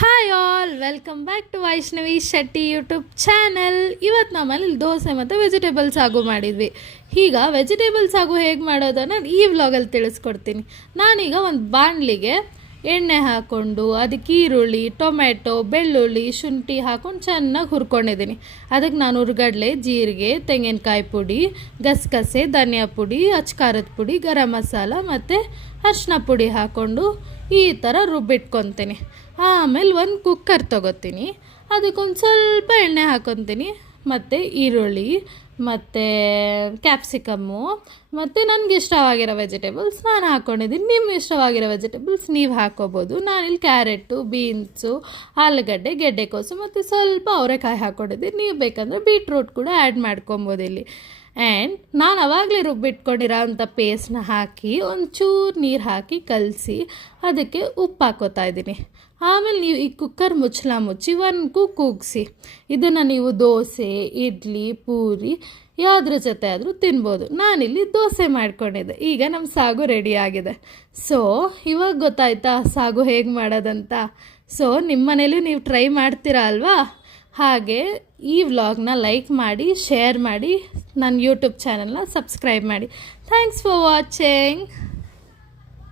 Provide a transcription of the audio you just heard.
Hi all, welcome back to Vaishnavi Shetty YouTube channel. ಇವತ್ತು ನಮ್ಮಲ್ಲಿ ದೋಸೆ ಮತ್ತು ವೆಜಿಟೇಬಲ್ ಸಾಗು ಮಾಡಿದ್ವಿ. ಈಗ ವೆಜಿಟೇಬಲ್ ಸಾಗು ಹೇಗೆ ಮಾಡೋದನ್ನು ಈ ವ್ಲಾಗಲ್ಲಿ ತಿಳಿಸ್ಕೊಡ್ತೀನಿ. ನಾನೀಗ ಒಂದು ಬಾಣಲಿಗೆ ಎಣ್ಣೆ ಹಾಕ್ಕೊಂಡು ಅದಕ್ಕೆ ಈರುಳ್ಳಿ, ಟೊಮೆಟೊ, ಬೆಳ್ಳುಳ್ಳಿ, ಶುಂಠಿ ಹಾಕ್ಕೊಂಡು ಚೆನ್ನಾಗಿ ಹುರ್ಕೊಂಡಿದ್ದೀನಿ. ಅದಕ್ಕೆ ನಾನು ಹುರ್ಗಡ್ಲೆ, ಜೀರಿಗೆ, ತೆಂಗಿನಕಾಯಿ ಪುಡಿ, ಗಸಗಸೆ, ಧನಿಯಾ ಪುಡಿ, ಅಚ್ಕಾರದ ಪುಡಿ, ಗರಂ ಮಸಾಲ ಮತ್ತು ಅರಿಶಿನ ಪುಡಿ ಹಾಕ್ಕೊಂಡು ಈ ಥರ ರುಬ್ಬಿಟ್ಕೊತೀನಿ. ಆಮೇಲೆ ಒಂದು ಕುಕ್ಕರ್ ತೊಗೋತೀನಿ. ಅದಕ್ಕೊಂದು ಸ್ವಲ್ಪ ಎಣ್ಣೆ ಹಾಕ್ಕೊತೀನಿ ಮತ್ತು ಈರುಳ್ಳಿ ಮತ್ತು ಕ್ಯಾಪ್ಸಿಕಮ್ಮು ಮತ್ತು ನನಗೆ ಇಷ್ಟವಾಗಿರೋ ವೆಜಿಟೇಬಲ್ಸ್ ನಾನು ಹಾಕ್ಕೊಂಡಿದ್ದೀನಿ. ನಿಮ್ಗೆ ಇಷ್ಟವಾಗಿರೋ ವೆಜಿಟೇಬಲ್ಸ್ ನೀವು ಹಾಕ್ಕೋಬೋದು. ನಾನಿಲ್ಲಿ ಕ್ಯಾರೆಟು, ಬೀನ್ಸು, ಆಲೂಗಡ್ಡೆ, ಗೆಡ್ಡೆಕೋಸು ಮತ್ತು ಸ್ವಲ್ಪ ಅವರೆಕಾಯಿ ಹಾಕ್ಕೊಂಡಿದ್ದೀನಿ. ನೀವು ಬೇಕಂದರೆ ಬೀಟ್ರೂಟ್ ಕೂಡ ಆ್ಯಡ್ ಮಾಡ್ಕೊಬೋದು ಇಲ್ಲಿ. ಆ್ಯಂಡ್ ನಾನು ಆವಾಗಲೇ ರುಬ್ಬಿಟ್ಕೊಂಡಿರೋ ಅಂಥ ಪೇಸ್ಟ್ನ ಹಾಕಿ ಒಂಚೂರು ನೀರು ಹಾಕಿ ಕಲಸಿ ಅದಕ್ಕೆ ಉಪ್ಪು ಹಾಕ್ಕೋತಾ ಇದ್ದೀನಿ. ಆಮೇಲೆ ನೀವು ಈ ಕುಕ್ಕರ್ ಮುಚ್ಚಳ ಮುಚ್ಚಿ ಒಂದು ಕೂಗಿಸಿ. ಇದನ್ನು ನೀವು ದೋಸೆ, ಇಡ್ಲಿ, ಪೂರಿ ಯಾವುದ್ರ ಜೊತೆ ಆದರೂ ತಿನ್ಬೋದು. ನಾನಿಲ್ಲಿ ದೋಸೆ ಮಾಡ್ಕೊಂಡಿದ್ದೆ. ಈಗ ನಮ್ಮ ಸಾಗು ರೆಡಿ ಆಗಿದೆ. ಸೊ ಇವಾಗ ಗೊತ್ತಾಯ್ತಾ ಸಾಗು ಹೇಗೆ ಮಾಡೋದಂತ. ಸೊ ನಿಮ್ಮ ಮನೇಲಿ ನೀವು ಟ್ರೈ ಮಾಡ್ತೀರಾ ಅಲ್ವಾ? ಹಾಗೆ ಈ ವ್ಲಾಗ್ನ ಲೈಕ್ ಮಾಡಿ, ಶೇರ್ ಮಾಡಿ, ನನ್ನ ಯೂಟ್ಯೂಬ್ ಚಾನಲ್ನ ಸಬ್ಸ್ಕ್ರೈಬ್ ಮಾಡಿ. Thanks for watching.